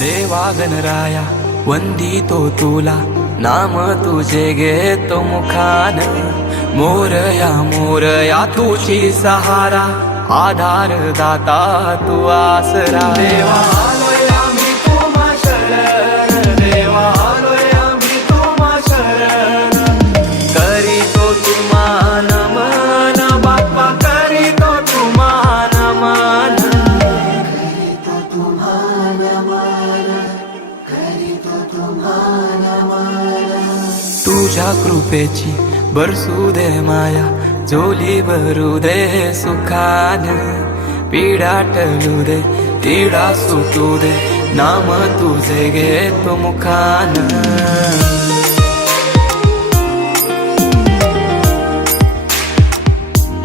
देवा गणराया वंदितो तुला, नाम तुझे घेतो मुखान. मोरया मोरया तुझी सहारा, आधार दाता तू आसरा. देवा आलोय आम्ही तुम्हा शरण, देवा आलोय आम्ही तुम्हा शरण. करीतो तुम्हा नमन बाप्पा, करीतो तुम्हा नमन. तुझ्या कृपेची बरसू दे माया, झोली भरू दे सुखान. पीडा टळू दे, तिडा सुटू दे, नाम तुझे घेतो मुखान.